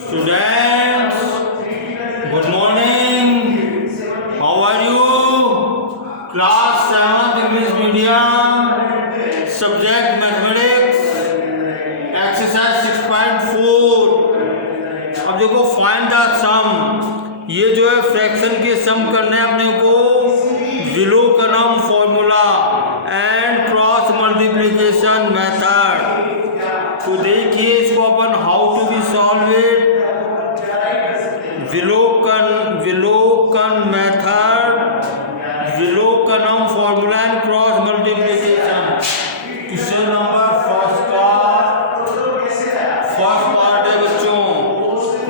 Students, good morning. How are you? Class 7th English Medium, subject Mathematics, exercise 6.4. अब देखो find the सम। ये जो है फ्रैक्शन के सम करने हैं अपने को Vilokanam formula and cross multiplication method. तो देखिए इसको अपन how to be solve it. Vilokan method, Vilokanam formula and cross multiplication. Question number first part है बच्चों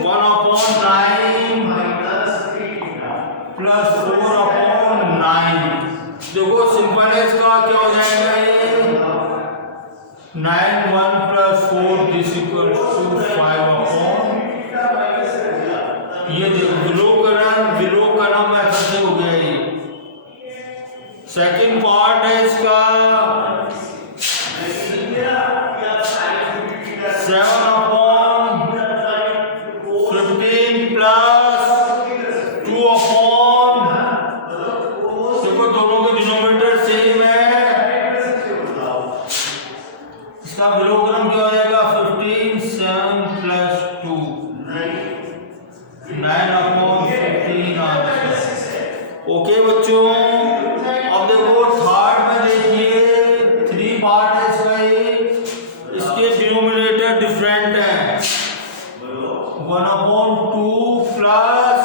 1/9 प्लस 4/9। देखो सिंपल है, इसका क्या हो जाएगा ये 9 1 प्लस 4 दिस इक्वल टू 5/। ये देखो विलोकनम मेथड से हो गया ये। सेकंड पार्ट है इसका 7/15 प्लस 2/। देखो दोनों के डिनोमिनेटर सेम है, इसका विलोकनम क्या हो जाएगा 15 7 प्लस 2 9/15। ओके बच्चों, अब देखो थर्ड में देखिए 3 पार्ट है इसका। ये इसके डिनोमिनेटर डिफरेंट है 1/2 प्लस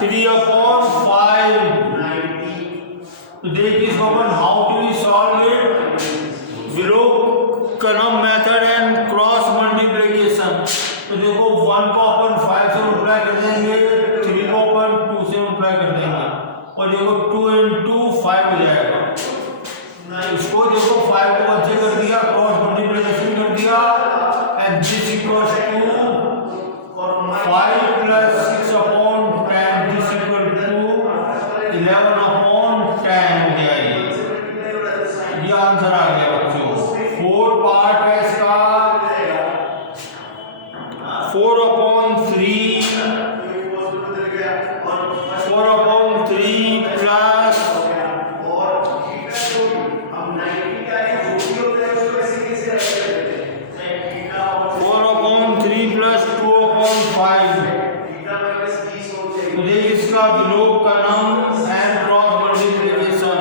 3/5। तो देखिए इसको अपन how to be solve it. Vilokanam method and cross multiplication. तो देखो 1 को अपन 5 से मल्टीप्लाई कर देंगे, 3 को अपन 2 से मल्टीप्लाई कर देंगे और देखो 2 into 5 हो जाएगा। इसको देखो 5 को 1 से कर दिया, क्रॉस मल्टीप्लिकेशन कर दिया and this equals to 5 plus 6/10 this equal to 11/10 हो गया। ये आंसर आ गया बच्चों। फोर्थ पार्ट है इसका 4/3 प्लस 4/3 प्लस 2/5। तो देखिए इसका विलोकनम एंड क्रॉस मल्टीप्लिकेशन,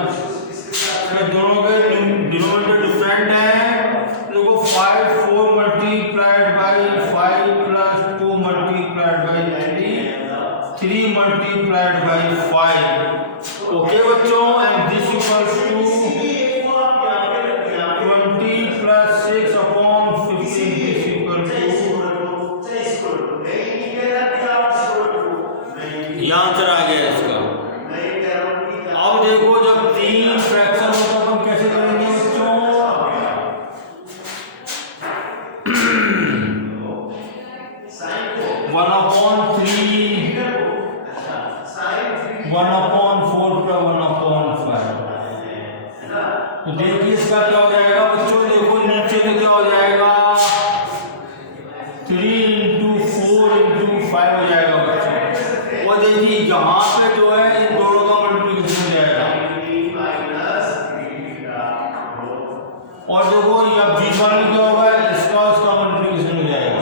दोनों के डिनोमिनेटर डिफरेंट है। देखो 5 4 multiplied by 5 plus 2 multiplied by 3 multiplied by 5। Okay बच्चों, and this equals to 20 plus 6/15 this equal to. ये आंसर आ गया इसका। अब देखो जब 3 फ्रैक्शन हो तो हम कैसे करेंगे बच्चों। 1/3 1/4 प्लस 1/5। तो देखिए इसका क्या हो जाएगा बच्चों। देखो नीचे तो क्या हो जाएगा 3 into 4 into 5 हो जाएगा बच्चों। और देखिए यहाँ पे जो है इन दोनों का मल्टीप्लिकेशन हो जाएगा और देखो यह बीच वाले क्या होगा इसका मल्टीप्लिकेशन हो जाएगा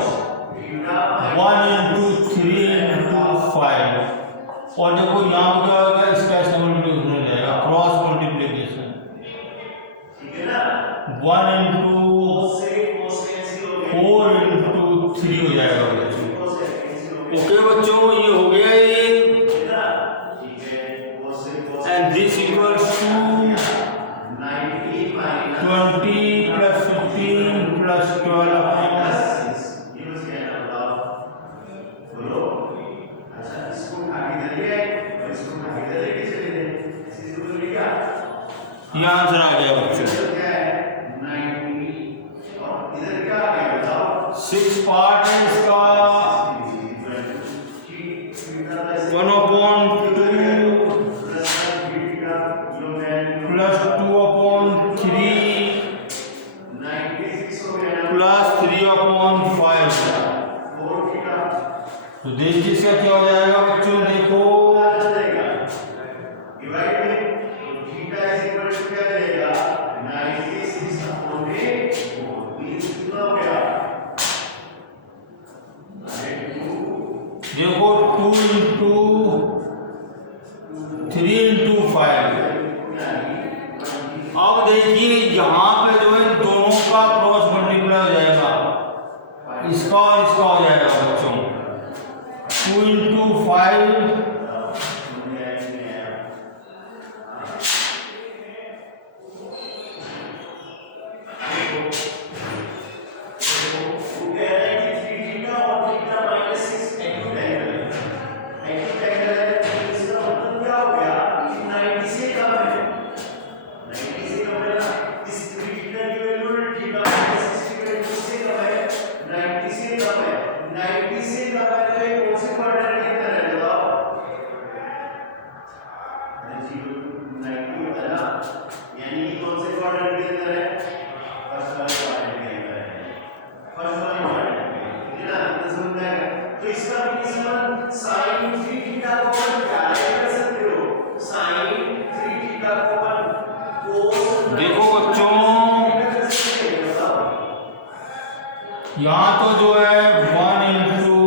1 into 3 into 5। और देखो यहाँ क्या होगा इसका मल्टीप्लिकेशन हो जाएगा क्रॉस मल्टीप्लिकेशन 1 into 4 into 3 हो जाएगा बच्चों। ओके बच्चों, ये हो गया ये। And this equals to 20 plus 15 plus 12। ये आंसर आ गया बच्चों। 6 पार्ट है इसका तो देखिए इसका क्या हो जाएगा बच्चों, देखो देखो 2 इंटू 3 इंटू 5। अब देखिए यहाँ पे जो है दोनों का क्रॉस मल्टीप्लाई हो जाएगा, इसका और इसका हो जाएगा बच्चों। 2 इंटू 5 देखो बच्चों, यहाँ तो जो है 1 इंटू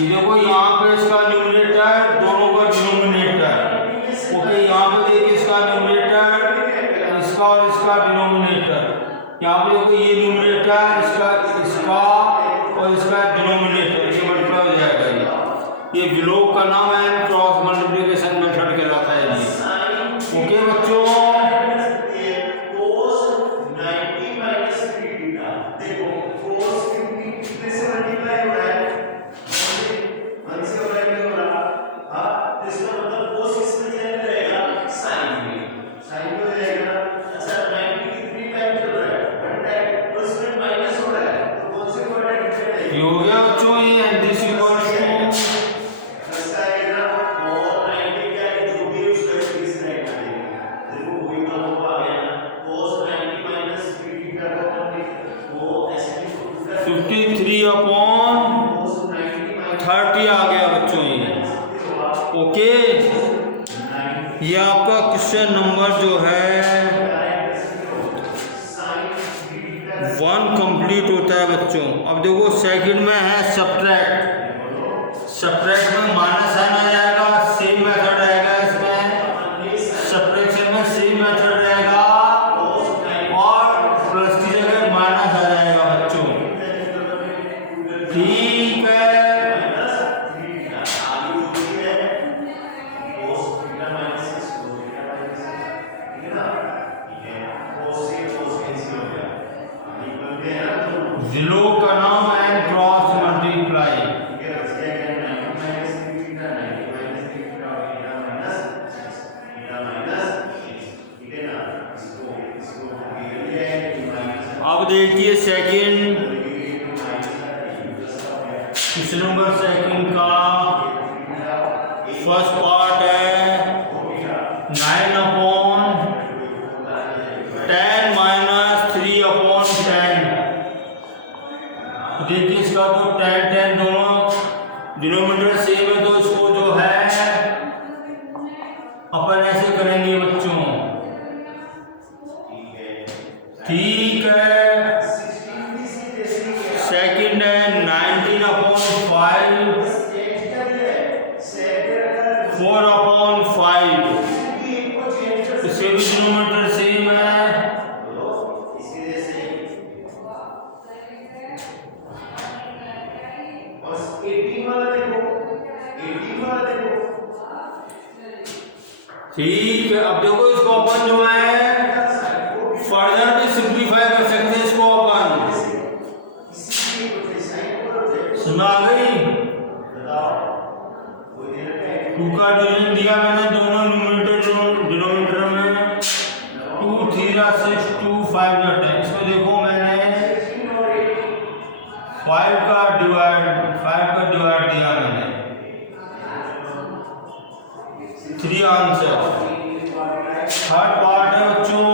ये देखो यहाँ पे इसका न्यूमरेटर दोनों का डिनोमिनेटर। ओके, यहाँ पे देखिए इसका न्यूमरेटर, इसका और इसका डिनोमिनेटर। यहाँ पे देखो ये न्यूमरेटर, इसका और इसका डिनोमिनेटर, ये मल्टीप्लाई हो जाएगा। ये विलोप का नाम है, क्रॉस मल्टीप्लिकेशन मेथड कहलाता है ये। ओके बच्चों, हो गया बच्चों ये दिस इक्वल्स टू 53/30 आ गया बच्चों ये। ओके, ये आपका क्वेश्चन नंबर जो है 1 कंप्लीट होता है बच्चों। अब देखो सेकंड में है सब्ट्रैक्ट। सब्ट्रैक्ट में माइनस साइन आ जाएगा, सेम मेथड रहेगा इसमें। सब्ट्रैक्शन में सेम मेथड रहेगा और प्लस की जगह माइनस आ जाएगा बच्चों। ठीक है, विलोप का नाम है क्रॉस मल्टीप्लाई। अब देखिए सेकंड, क्वेश्चन नंबर सेकंड का फर्स्ट पार्ट है 9/10 माइनस 3/10। देखिए इसका तो 10 दोनों डिनोमिनेटर सेम है, तो इसको जो है अपन ऐसे करेंगे बच्चों। ठीक है, सेकंड है 19/5 4/5। इसके भी डिनोमिनेटर सेम है। ठीक है, अब देखो इसको अपन जो है फर्दर भी सिंप्लीफाई कर सकते हैं इसको अपन। सुना गई, 2 का डिवीजन दिया मैंने दोनों न्यूमरेटर डिनोमिनेटर में। 2 3 6 2 5 10। इसको देखो 5 का डिवाइड दिया मैंने, 3 आंसर। थर्ड पार्ट है बच्चों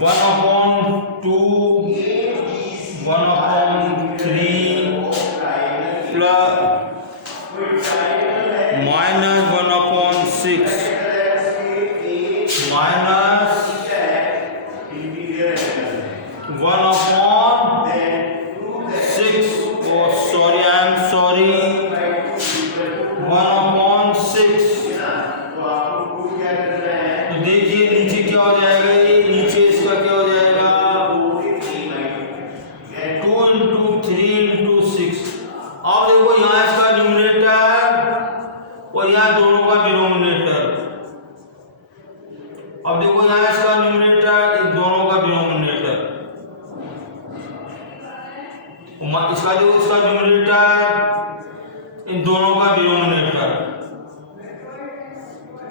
1/2 1/3 plus minus 1/6 minus 1/6 sorry I am sorry 1/6। तो देखिए नीचे क्या हो जाएगा, ये नीचे इसका क्या हो जाएगा 2 × 3 × 6। अब देखो यहाँ इसका न्यूमरेटर और यहाँ दोनों का डिनोमिनेटर। अब देखो यहाँ इसका न्यूमरेटर, इन दोनों का डिनोमिनेटर। इसका जो इसका न्यूमरेटर, इन दोनों का denominator.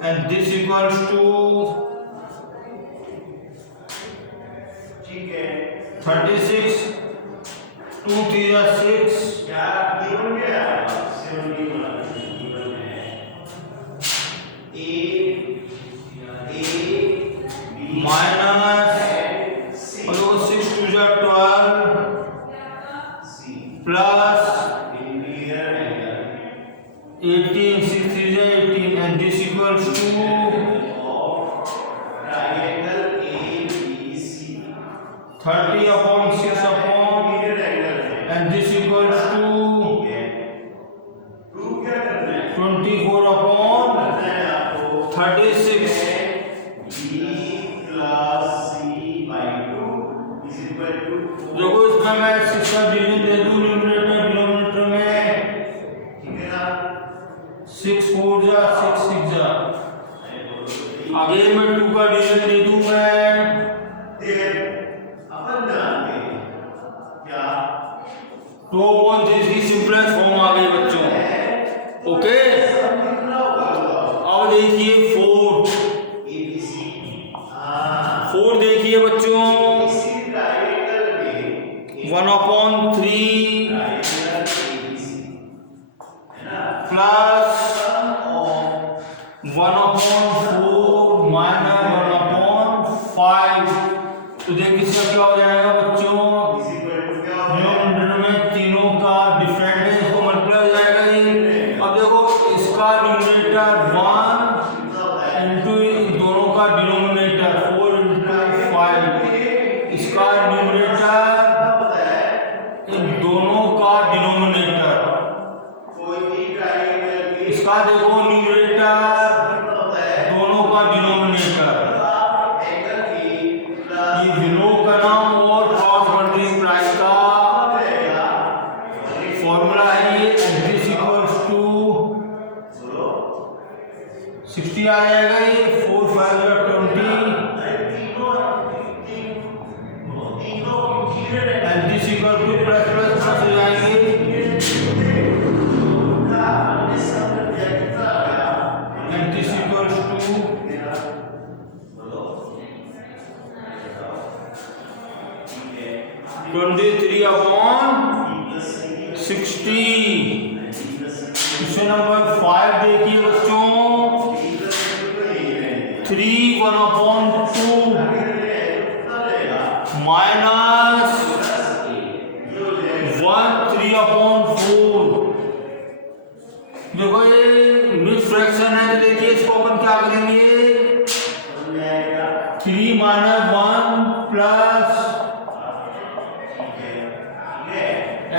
And this equals to 36 2 3 6 minus 6 2 12 plus 18 6 3 18 and this equals to 30/6 and this equals to 24/36। देखो इसमें मैं 6 का डिवीजन दे दूं न्यूमरेटर डिनोमिनेटर में, 6 4 जा 6 6 जा। आगे मैं 2 का डिवीजन दे दूं मैं, तो 1 इसकी सिंपलेस्ट फॉर्म आ गई बच्चों। ओके अब देखिए 4 देखिए बच्चों 1/3 प्लस 1/4 माइनस 1/5। तो देखिए इसका क्या हो जाएगा बच्चों, न्यूमरेटर में तीनों का डिफरेंट है, इसको मल्टीप्लाई हो जाएगा ये। अब देखो इसका न्यूमरेटर 1 इंटू दोनों का डिनोमिनेटर 4 × 5, इसका न्यूमरेटर इन दोनों का डिनोमिनेटर, इसका देखो न्यूमरेटर दोनों का डिनोमिनेटर। ये विलोम का नाम और क्रॉस मल्टीप्लाई का फॉर्मूला है ये। दिस इक्वल्स टू 60 आ जाएगा ये, 4 5 20 and this equal to plus plus plus हो जाएंगे and this equals to 23/60। Question number 5 देखिए बच्चों 3 1/2 माइनस 1 3/4। देखो ये मिक्स फ्रैक्शन है, तो देखिए इसको अपन क्या करेंगे 3 - 1 प्लस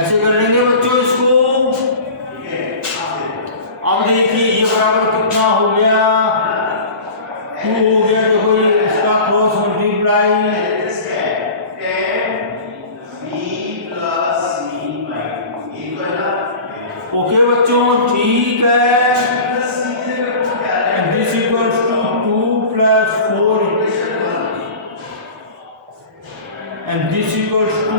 ऐसे कर लेंगे बच्चों इसको। अब देखिए ये बराबर कितना हो गया 2 हो गया। देखो ये इसका क्रॉस मल्टीप्लाई ओके बच्चों ठीक है। This equals to 2 + 4 and this equals to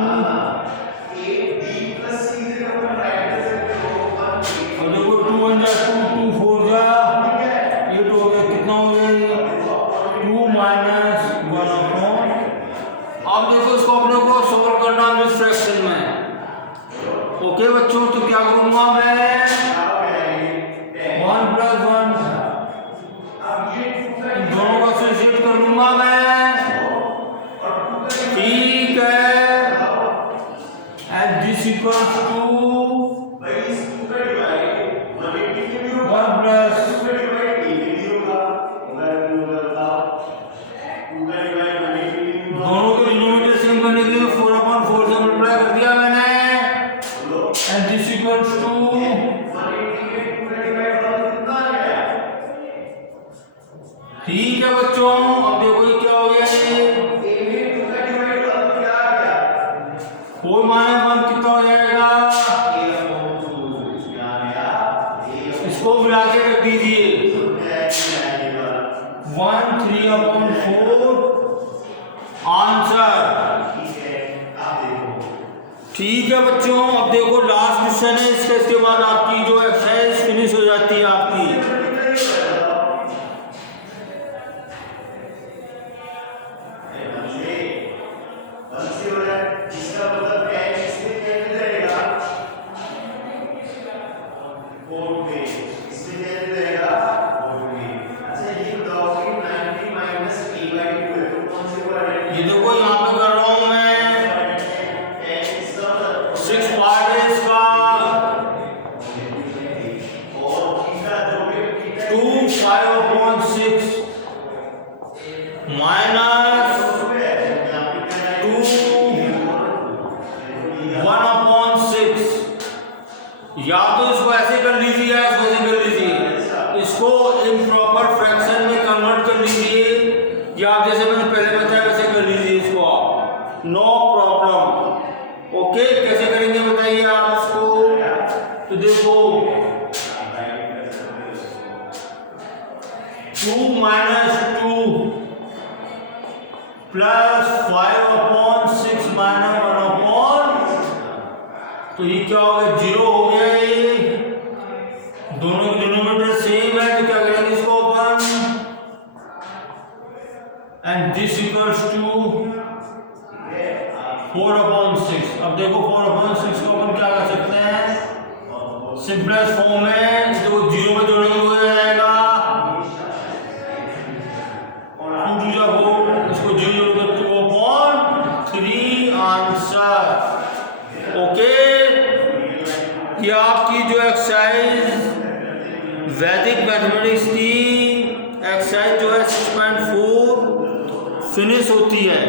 देखो 2 1 जा 2 2 4 जा 8 हो गया। कितना हो गया ये 2 - 1/4 ठीक है बच्चों, अब देखो ये क्या हो गया, फोर माइनस वन कितना हो जाएगा, इसको मिला के रख दीजिए 1/3/4 आंसर। ठीक है बच्चों, अब देखो लास्ट क्वेश्चन है, इसके बाद आपकी जो एक्सरसाइज फिनिश हो जाती है आपकी। ये देखो यहाँ पे कर रहा हूं मैं 6 पार्ट है इसका, 2 5/6 माइनस 2 1/6। या तो इसको ऐसे कर लीजिए या इसको ऐसे कर लीजिए, इसको इम्प्रॉपर फ्रैक्शन में कन्वर्ट कर लीजिए, या आप जैसे मैंने पहले बताया वैसे कर लीजिए इसको आप, नो प्रॉब्लम। ओके, कैसे करेंगे बताइए आप इसको। तो देखो 2 - 2 प्लस 5/6 माइनस 1/, तो ये क्या हो गया, 0 हो गया। ये दोनों डिनोमिनेटर सेम है, तो क्या करेंगे इसको अपन, एंड दिस इक्वल्स टू 4/6। अब देखो 4/6 को अपन क्या कर सकते हैं, सिंपलेस्ट फॉर्म में, तो 0 में जोड़ेंगे हो जाएगा 2 2 4, इसको 0 जोड़ोगे 2/3 आंसर। ओके, ये आपकी जो एक्सरसाइज वैदिक मैथमेटिक्स की एक्सरसाइज जो है 6.4 फिनिश होती है।